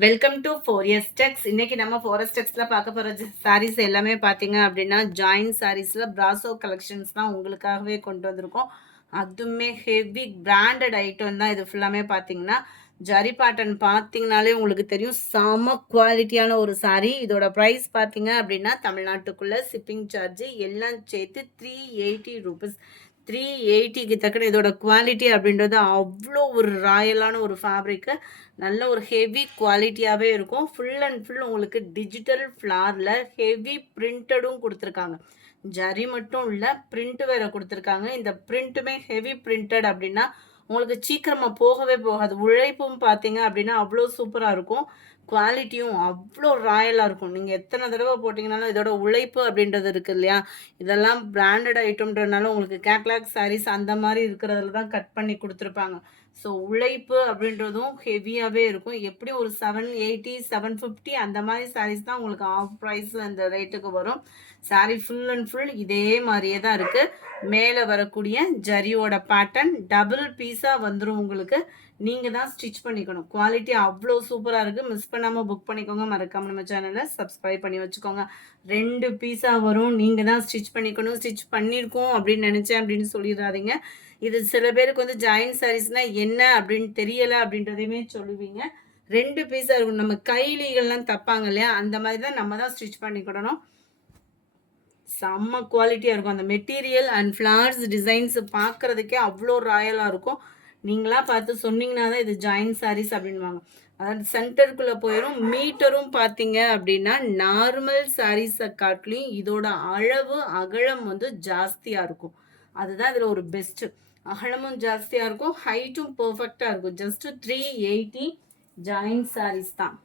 Welcome to ஃபோரியஸ் டெக்ஸ். இன்னைக்கு நம்ம forest டெக்ஸ்ல பார்க்க போற சாரீஸ் எல்லாமே பார்த்தீங்க அப்படின்னா ஜாயின் சாரீஸ்ல பிராசோ கலெக்ஷன்ஸ் தான் உங்களுக்காகவே கொண்டு வந்திருக்கோம். அதுவுமே ஹெவி பிராண்டட் ஐட்டம் தான் இது ஃபுல்லாமே பார்த்தீங்கன்னா ஜரி பேட்டர்ன் பார்த்தீங்கனாலே உங்களுக்கு தெரியும் செம குவாலிட்டியான ஒரு சாரீ. இதோட ப்ரைஸ் பார்த்தீங்க அப்படின்னா தமிழ்நாட்டுக்குள்ள ஷிப்பிங் சார்ஜ் எல்லாம் சேர்த்து 380 ரூபீஸ். 380க்கு தக்கன இதோட குவாலிட்டி அப்படின்றது அவ்வளோ ஒரு ராயலான ஒரு ஃபேப்ரிக்கு. நல்ல ஒரு ஹெவி குவாலிட்டியாகவே இருக்கும். ஃபுல் அண்ட் ஃபுல் உங்களுக்கு டிஜிட்டல் ஃப்ளாரில் ஹெவி பிரிண்டடும் கொடுத்துருக்காங்க. ஜரி மட்டும் இல்லை, பிரிண்ட் வேறு கொடுத்துருக்காங்க. இந்த பிரிண்ட்டுமே ஹெவி பிரிண்டட் அப்படின்னா உங்களுக்கு சீக்கிரமாக போகவே போகாது. உழைப்பும் பார்த்தீங்க அப்படின்னா அவ்வளோ சூப்பராக இருக்கும். குவாலிட்டியும் அவ்வளோ ராயலாக இருக்கும். நீங்கள் எத்தனை தடவை போட்டிங்கனாலும் இதோட உழைப்பு அப்படின்றது இருக்குது இல்லையா, இதெல்லாம் பிராண்டட் ஐட்டம்ன்றனால உங்களுக்கு கேட்லாக் சாரீஸ் அந்த மாதிரி இருக்கிறதுல தான் கட் பண்ணி கொடுத்துருப்பாங்க. ஸோ உழைப்பு அப்படின்றதும் ஹெவியாகவே இருக்கும். எப்படி ஒரு 780 750 அந்த மாதிரி சாரீஸ் தான் உங்களுக்கு ஆஃப் ப்ரைஸில் அந்த ரேட்டுக்கு வரும். சாரீ ஃபுல் அண்ட் ஃபுல் இதே மாதிரியே தான் இருக்குது. மேலே வரக்கூடிய ஜரியோட பேட்டர்ன் டபுள் பீஸாக வந்துடும் உங்களுக்கு. நீங்கள் தான் ஸ்டிச் பண்ணிக்கணும். குவாலிட்டி அவ்வளோ சூப்பராக இருக்குது. மிஸ் பண்ணாமல் புக் பண்ணிக்கோங்க. மறக்காமல் நம்ம சேனலை சப்ஸ்கிரைப் பண்ணி வச்சுக்கோங்க. 2 பீஸாக வரும். நீங்கள் தான் ஸ்டிச் பண்ணிக்கணும். ஸ்டிச் பண்ணியிருக்கோம் அப்படின்னு நினச்சேன் அப்படின்னு சொல்லிடாதீங்க. இது சில பேருக்கு வந்து ஜாயின் சாரீஸ்னால் என்ன அப்படின்னு தெரியலை அப்படின்றதையுமே சொல்லுவீங்க. 2 பீஸாக இருக்கும். நம்ம கைலிகள்லாம் தப்பாங்க இல்லையா, அந்த மாதிரி தான் நம்ம தான் ஸ்டிச் பண்ணிக்கிடணும். செம்ம குவாலிட்டியாக இருக்கும். அந்த மெட்டீரியல் அண்ட் ஃப்ளார்ஸ் டிசைன்ஸ் பார்க்குறதுக்கே அவ்வளோ ராயலாக இருக்கும். நீங்களாக பார்த்து சொன்னீங்கன்னா தான் இது ஜாயின் சாரீஸ் அப்படின்வாங்க. அதாவது சென்டருக்குள்ளே போயிடும். மீட்டரும் பார்த்தீங்க அப்படின்னா நார்மல் சாரீஸை காட்டிலையும் இதோட அளவு அகலம் வந்து ஜாஸ்தியாக இருக்கும். அதுதான் இதில் ஒரு பெஸ்ட்டு. அகலமும் ஜாஸ்தியாக இருக்கும், ஹைட்டும் பர்ஃபெக்டாக இருக்கும். ஜஸ்ட்டு 380 ஜாயின் சாரீஸ் தான்.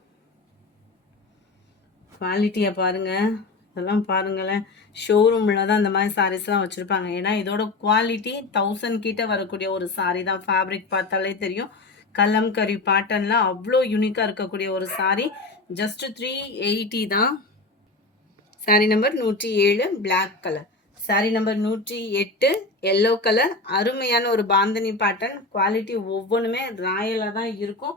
குவாலிட்டியை பாருங்கள், இதெல்லாம் பாருங்களேன். ஷோரூமில் தான் இந்த மாதிரி சாரீஸ்லாம் வச்சுருப்பாங்க. ஏன்னா இதோட குவாலிட்டி 1000 கிட்ட வரக்கூடிய ஒரு சாரீ தான். ஃபேப்ரிக் பார்த்தாலே தெரியும். கலம்கரி பேட்டர்னில் அவ்வளோ யூனிக்காக இருக்கக்கூடிய ஒரு சாரீ. ஜஸ்ட் 380 தான். Sari number 107 black colour. Sari number 108 yellow colour. அருமையான ஒரு பாந்தனி பேட்டர்ன். குவாலிட்டி ஒவ்வொன்றுமே ராயலாக தான் இருக்கும்.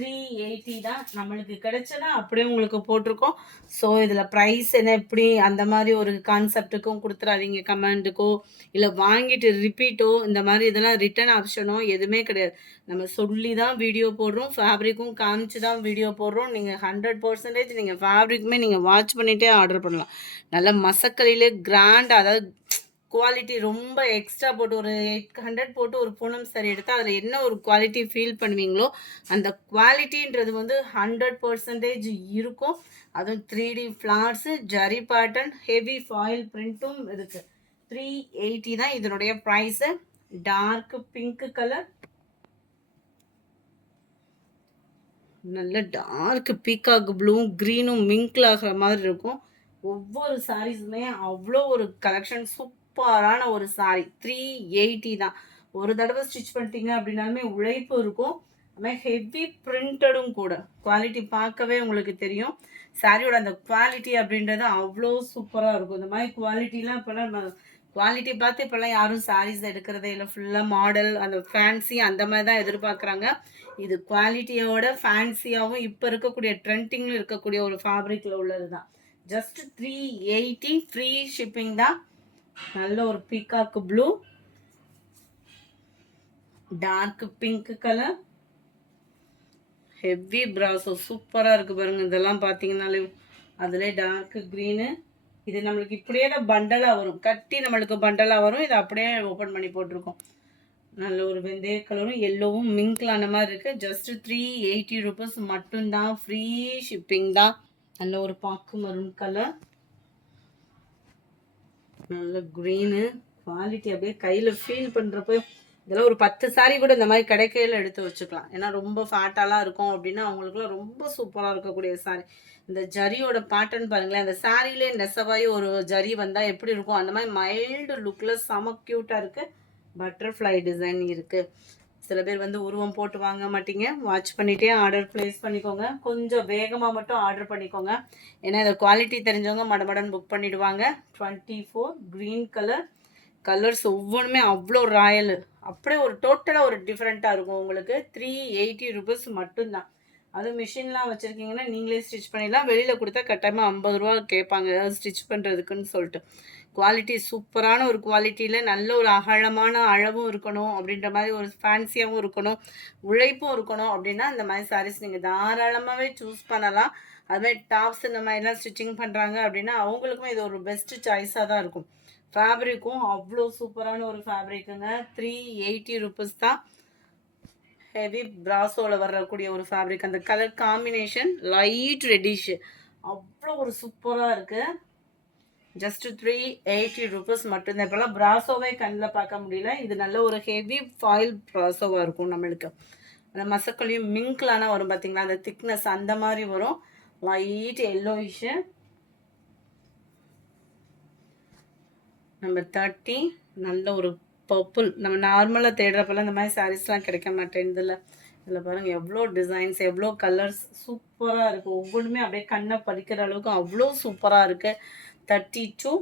380 தான் நம்மளுக்கு கிடைச்சனா அப்படியே உங்களுக்கு போட்டிருக்கோம். ஸோ இதில் ப்ரைஸ் என்ன எப்படி அந்த மாதிரி ஒரு கான்செப்டுக்கும் கொடுத்துறாதீங்க. கமெண்ட்டுக்கோ இல்லை வாங்கிட்டு ரிப்பீட்டோ இந்த மாதிரி இதெல்லாம் ரிட்டன் ஆப்ஷனோ எதுவுமே கிடையாது. நம்ம சொல்லி தான் வீடியோ போடுறோம், ஃபேப்ரிக்கும் காமிச்சு தான் வீடியோ போடுறோம். நீங்கள் 100% நீங்கள் ஃபேப்ரிக்குமே நீங்கள் வாட்ச் பண்ணிகிட்டே ஆர்டர் பண்ணலாம். நல்ல மசக்கலிலே கிராண்ட், அதாவது குவாலிட்டி ரொம்ப எக்ஸ்ட்ரா போட்டு ஒரு 800 போட்டு ஒரு பூனம் சாரி எடுத்தால் அதில் என்ன ஒரு குவாலிட்டி ஃபீல் பண்ணுவீங்களோ அந்த குவாலிட்டின்றது வந்து 100% இருக்கும். அதுவும் 3D flowers, zari pattern, heavy foil பிரிண்ட்டும் இருக்குது. 380 தான் இதனுடைய ப்ரைஸு. டார்க் பிங்க் கலர், நல்ல டார்க் பீகாக் ப்ளூவும் க்ரீனும் மிங்கிள் ஆகிற மாதிரி இருக்கும். ஒவ்வொரு சாரீஸுமே அவ்வளோ ஒரு கலெக்ஷன், சூப்பரான ஒரு சாரீ. 380 தான். ஒரு தடவை ஸ்டிச் பண்ணிட்டீங்க அப்படின்னாலுமே உழைப்பு இருக்கும். அதுமாதிரி ஹெவி பிரிண்டடும் கூட. குவாலிட்டி பார்க்கவே உங்களுக்கு தெரியும். சாரியோட அந்த குவாலிட்டி அப்படின்றது அவ்வளோ சூப்பராக இருக்கும். இந்த மாதிரி குவாலிட்டிலாம் இப்போல்லாம் குவாலிட்டி பார்த்து இப்போல்லாம் யாரும் சாரீஸ் எடுக்கிறதே இல்லை. ஃபுல்லாக மாடல் அந்த ஃபேன்சி அந்த மாதிரி தான் எதிர்பார்க்குறாங்க. இது குவாலிட்டியோட ஃபேன்சியாகவும் இப்போ இருக்கக்கூடிய ட்ரெண்டிங்கில் இருக்கக்கூடிய ஒரு ஃபேப்ரிக்கில் உள்ளது தான். ஜஸ்ட் 380 ஃப்ரீ ஷிப்பிங் தான். நல்ல ஒரு peacock blue, dark pink colour, heavy பிராசோ சூப்பராக இருக்குது பாருங்கள். இதெல்லாம் பார்த்தீங்கன்னாலே அதில் டார்க் க்ரீனு. இது நம்மளுக்கு இப்படியே தான் பண்டலாக வரும், கட்டி நம்மளுக்கு பண்டலாக வரும். இதை அப்படியே ஓப்பன் பண்ணி போட்டிருக்கோம். நல்ல ஒரு வெந்தய கலரும் எல்லோவும் மிங்கிளான மாதிரி இருக்குது. ஜஸ்ட் 380 ரூபீஸ் மட்டும்தான். ஃப்ரீ ஷிப்பிங் தான். நல்ல ஒரு பாக்கு மரூன் கலர், நல்ல க்ரீனு. குவாலிட்டி அப்படியே கையில் ஃபீல் பண்ணுறப்போ இதெல்லாம் ஒரு 10 சாரீ கூட இந்த மாதிரி கடைக்கையில் எடுத்து வச்சுக்கலாம். ஏன்னா ரொம்ப ஃபேட்டாலாம் இருக்கும் அப்படின்னா அவங்களுக்குலாம் ரொம்ப சூப்பராக இருக்கக்கூடிய சாரீ. இந்த ஜரியோட பேட்டர்ன் பாருங்களேன். அந்த சாரிலே நெசவாயி ஒரு ஜரி வந்தால் எப்படி இருக்கும் அந்த மாதிரி மைல்டு லுக்கில் செம க்யூட்டாக இருக்குது. பட்டர்ஃப்ளை டிசைன் இருக்குது. சில பேர் வந்து உருவம் போட்டு வாங்க மாட்டீங்க, வாட்ச் பண்ணிகிட்டே ஆர்டர் ப்ளேஸ் பண்ணிக்கோங்க. கொஞ்சம் வேகமாக மட்டும் ஆர்டர் பண்ணிக்கோங்க. ஏன்னா இதை குவாலிட்டி தெரிஞ்சவங்க மடமடன் புக் பண்ணிவிடுவாங்க. 24 க்ரீன் கலர். கலர்ஸ் ஒவ்வொன்றுமே அவ்வளோ ராயலு. அப்படியே ஒரு டோட்டலாக ஒரு டிஃப்ரெண்ட்டாக இருக்கும் உங்களுக்கு. 380 ரூபீஸ் மட்டும்தான். அதுவும் மிஷின்லாம் வச்சுருக்கீங்கன்னா நீங்களே ஸ்டிச் பண்ணிடலாம். வெளியில் கொடுத்தா கட்டாயமாக 50 ரூபா கேட்பாங்க ஏதாவது ஸ்டிச் பண்ணுறதுக்குன்னு சொல்லிட்டு. குவாலிட்டி சூப்பரான ஒரு குவாலிட்டியில் நல்ல ஒரு அகலமான அளவும் இருக்கணும் அப்படின்ற மாதிரி ஒரு ஃபேன்சியாகவும் இருக்கணும், உழைப்பும் இருக்கணும் அப்படின்னா இந்த மாதிரி சாரீஸ் நீங்கள் தாராளமாகவே சூஸ் பண்ணலாம். அதுமாதிரி டாப்ஸ் இந்த மாதிரிலாம் ஸ்டிச்சிங் பண்ணுறாங்க அப்படின்னா அவங்களுக்குமே இது ஒரு பெஸ்ட்டு சாய்ஸாக தான் இருக்கும். ஃபேப்ரிக்கும் அவ்வளோ சூப்பரான ஒரு ஃபேப்ரிக்குங்க. 380 ருபீஸ் தான். ஹெவி பிராசோவில் வரக்கூடிய ஒரு ஃபேப்ரிக். அந்த கலர் காம்பினேஷன் லைட் ரெட்டிஷ் அவ்வளோ ஒரு சூப்பராக இருக்குது. ஜஸ்ட் 380 ருபீஸ் மட்டும்தான். இப்போலாம் பிராசோவே கண்ணில் பார்க்க முடியல. இது நல்ல ஒரு ஹெவி ஃபாயில் பிராசோவாக இருக்கும் நம்மளுக்கு. அந்த மசக்கொல்லியும் மிங்க்லானா வரும் பார்த்தீங்களா, அந்த திக்னஸ் அந்த மாதிரி வரும். லைட் எல்லோயிஷு. நம்பர் 30 நல்ல ஒரு பர்பிள். நம்ம நார்மலாக தேடுறப்பெல்லாம் இந்த மாதிரி சாரீஸ்லாம் கிடைக்க மாட்டேங்குதுல்ல. இதில் பாருங்கள் எவ்வளோ டிசைன்ஸ், எவ்வளோ கலர்ஸ் சூப்பராக இருக்குது. ஒவ்வொன்றுமே அப்படியே கண்ணை பறிக்கிற அளவுக்கு அவ்வளோ சூப்பராக இருக்குது. 32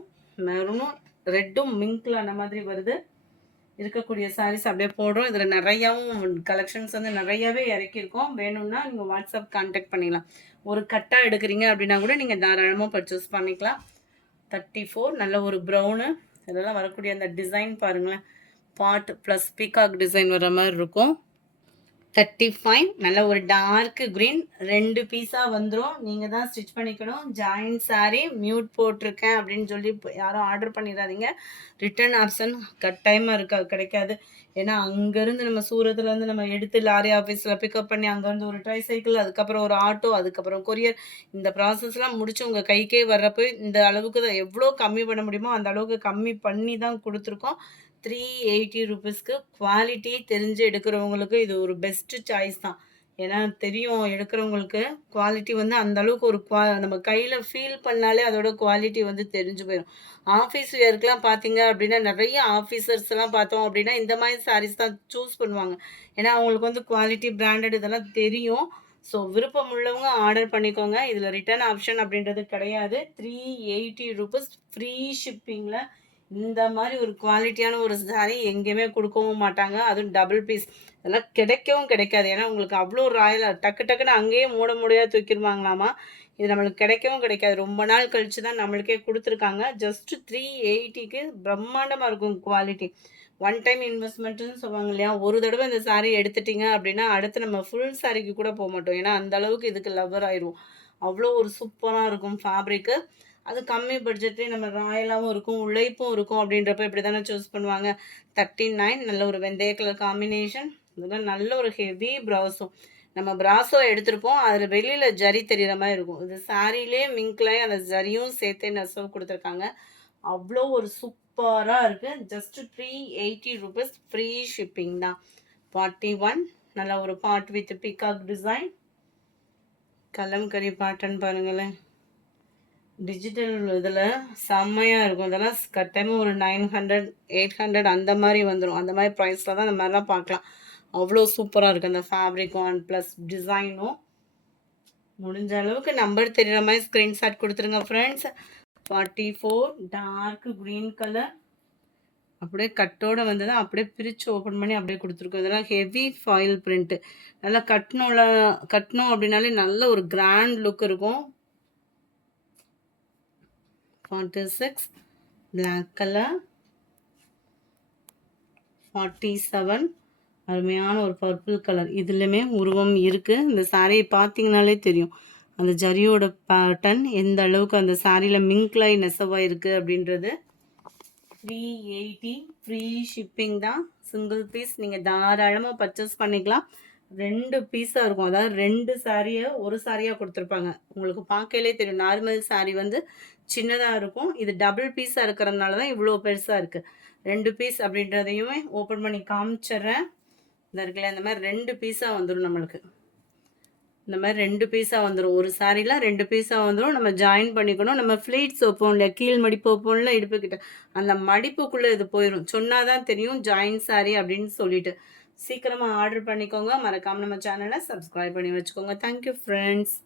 மெரூனும் ரெட்டும் மிங்க்ல அந்த மாதிரி வருது. இருக்கக்கூடிய சாரீஸ் அப்படியே போடுறோம். இதில் நிறையாவும் கலெக்ஷன்ஸ் வந்து நிறையாவே இறக்கியிருக்கோம். வேணும்னா நீங்கள் வாட்ஸ்அப் கான்டாக்ட் பண்ணிக்கலாம். ஒரு கட்டாக எடுக்கிறீங்க அப்படின்னா கூட நீங்கள் தாராளமாக பர்ச்சேஸ் பண்ணிக்கலாம். 34 நல்ல ஒரு ப்ரௌனு. இதெல்லாம் வரக்கூடிய அந்த டிசைன் பாருங்களேன், பாட் ப்ளஸ் பீகாக் டிசைன் வர மாதிரி இருக்கும். 35 நல்ல ஒரு டார்க் க்ரீன். 2 பீஸாக வந்துடும். நீங்கள் தான் ஸ்டிச் பண்ணிக்கணும். ஜாயின்ட் சாரீ மியூட் போட்டிருக்கேன் அப்படின்னு சொல்லி யாரும் ஆர்டர் பண்ணிடாதீங்க. ரிட்டர்ன் ஆப்ஷன் கட்டாயமாக கிடைக்காது. ஏன்னா அங்கேருந்து நம்ம சூரத்துலேருந்து நம்ம எடுத்து லாரி ஆஃபீஸில் பிக்கப் பண்ணி அங்கேருந்து ஒரு ட்ரை சைக்கிள், அதுக்கப்புறம் ஒரு ஆட்டோ, அதுக்கப்புறம் கொரியர், இந்த ப்ராசஸ்லாம் முடிச்சு உங்கள் கைக்கே வர்றப்போ இந்த அளவுக்கு தான் எவ்வளோ கம்மி பண்ண முடியுமோ அந்த அளவுக்கு கம்மி பண்ணி தான் கொடுத்துருக்கோம். 380 ருபீஸ்க்கு குவாலிட்டி தெரிஞ்சு எடுக்கிறவங்களுக்கு இது ஒரு பெஸ்ட்டு சாய்ஸ் தான். ஏன்னா தெரியும் எடுக்கிறவங்களுக்கு குவாலிட்டி வந்து அந்த அளவுக்கு ஒரு நம்ம கையில் ஃபீல் பண்ணாலே அதோட குவாலிட்டி வந்து தெரிஞ்சு போயிடும். ஆஃபீஸ் வேர்க்கெலாம் பார்த்தீங்க அப்படின்னா நிறைய ஆஃபீஸர்ஸ்லாம் பார்த்தோம் அப்படின்னா இந்த மாதிரி சாரீஸ் தான் சூஸ் பண்ணுவாங்க. ஏன்னா அவங்களுக்கு வந்து குவாலிட்டி பிராண்டட் இதெல்லாம் தெரியும். ஸோ விருப்பம் உள்ளவங்க ஆர்டர் பண்ணிக்கோங்க. இதில் ரிட்டர்ன் ஆப்ஷன் அப்படின்றது கிடையாது. 380 ருபீஸ் ஃப்ரீ ஷிப்பிங்கில் இந்த மாதிரி ஒரு குவாலிட்டியான ஒரு சாரீ எங்கேயுமே கொடுக்கவும் மாட்டாங்க. அதுவும் டபுள் பீஸ் இதெல்லாம் கிடைக்கவும் கிடைக்காது. ஏன்னா உங்களுக்கு அவ்வளோ ராயலாக டக்கு டக்குன்னு அங்கேயே மூட முடியாது தூக்கிடுவாங்களாமா. இது நம்மளுக்கு கிடைக்கவும் கிடைக்காது. ரொம்ப நாள் கழித்து தான் நம்மளுக்கே கொடுத்துருக்காங்க. ஜஸ்ட்டு 380க்கு பிரம்மாண்டமாக இருக்கும் குவாலிட்டி. ஒன் டைம் இன்வெஸ்ட்மெண்ட்டுன்னு சொல்லுவாங்க இல்லையா, ஒரு தடவை இந்த சாரீ எடுத்துட்டிங்க அப்படின்னா அடுத்து நம்ம ஃபுல் சாரீக்கு கூட போக மாட்டோம். ஏன்னா அந்த அளவுக்கு இதுக்கு லவர் ஆயிரும். அவ்வளோ ஒரு சூப்பராக இருக்கும் ஃபேப்ரிக்கு. அது கம்மி பட்ஜெட்லேயே நம்ம ராயலாகவும் இருக்கும், உழைப்பும் இருக்கும் அப்படின்றப்ப இப்படி தானே சூஸ் பண்ணுவாங்க. 39 நல்ல ஒரு வெந்தய கலர் காம்பினேஷன். இதெல்லாம் நல்ல ஒரு ஹெவி ப்ராஸோ. நம்ம ப்ராஸோ எடுத்திருப்போம், அதில் வெளியில் ஜரி தெரிகிற மாதிரி இருக்கும். இது சாரிலே மிங்க்லேயே அந்த ஜரியும் சேர்த்தே நெசவு கொடுத்துருக்காங்க. அவ்வளோ ஒரு சூப்பராக இருக்குது. ஜஸ்ட்டு 380 ருபீஸ் ஃப்ரீ ஷிப்பிங் தான். 41 நல்ல ஒரு பாட் வித் பீகாக் டிசைன். கலம்கரி பாட்டன் பாருங்களேன், டிஜிட்டல் இதில் செம்மையாக இருக்கும். இதெல்லாம் கட்டாயமாக ஒரு 900 800 அந்த மாதிரி வந்துடும். அந்த மாதிரி ப்ரைஸில் தான் இந்த மாதிரிலாம் பார்க்கலாம். அவ்வளோ சூப்பராக இருக்குது அந்த ஃபேப்ரிக்கும் அண்ட் ப்ளஸ் டிசைனும். முடிஞ்ச அளவுக்கு நம்பர் தெரிகிற மாதிரி ஸ்க்ரீன்ஷாட் கொடுத்துருங்க ஃப்ரெண்ட்ஸ். 44 dark green colour. அப்படியே கட்டோடு வந்து தான் அப்படியே பிரித்து ஓப்பன் பண்ணி அப்படியே கொடுத்துருக்கோம். இதெல்லாம் ஹெவி ஃபாயில் பிரிண்ட்டு. நல்லா கட்டணும் அப்படின்னாலே நல்ல ஒரு கிராண்ட் லுக் இருக்கும். 46 பிளாக் கலர். 47 அருமையான ஒரு பர்பிள் கலர். இதுலையுமே உருவம் இருக்குது. இந்த சாரியை பார்த்தீங்கனாலே தெரியும் அந்த ஜரியோட பேட்டர்ன் எந்த அளவுக்கு அந்த சாரியில் மிங்க்லாய் நெசவாக இருக்குது அப்படின்றது. 380 ஃப்ரீ ஷிப்பிங் தான். சிங்கிள் பீஸ் நீங்கள் தாராளமாக பர்ச்சேஸ் பண்ணிக்கலாம். 2 பீஸாக இருக்கும். அதாவது 2 சாரியை ஒரு சாரியாக கொடுத்துருப்பாங்க. உங்களுக்கு பார்க்கலே தெரியும். நார்மல் சாரி வந்து சின்னதாக இருக்கும். இது டபுள் பீஸாக இருக்கிறதுனால தான் இவ்வளோ பெருசாக இருக்குது. 2 பீஸ் அப்படின்றதையுமே ஓப்பன் பண்ணி காமிச்சிட்றேன். இந்த இருக்குல்ல, இந்த மாதிரி 2 பீஸாக வந்துடும் நம்மளுக்கு. இந்த மாதிரி 2 பீஸாக வந்துடும். ஒரு சாரியில் 2 பீஸாக வந்துடும். நம்ம ஜாயின் பண்ணிக்கணும். நம்ம ஃப்ளீட்ஸ் வைப்போம் இல்லையா, கீழ் மடிப்பு வைப்போம்ல இடுப்புக்கிட்ட, அந்த மடிப்புக்குள்ளே இது போயிடும். சொன்னால் தான் தெரியும் ஜாயின் சாரி அப்படின்னு சொல்லிட்டு. சீக்கிரமாக ஆர்டர் பண்ணிக்கோங்க. மறக்காமல் நம்ம சேனலை சப்ஸ்கிரைப் பண்ணி வச்சுக்கோங்க. Thank you friends.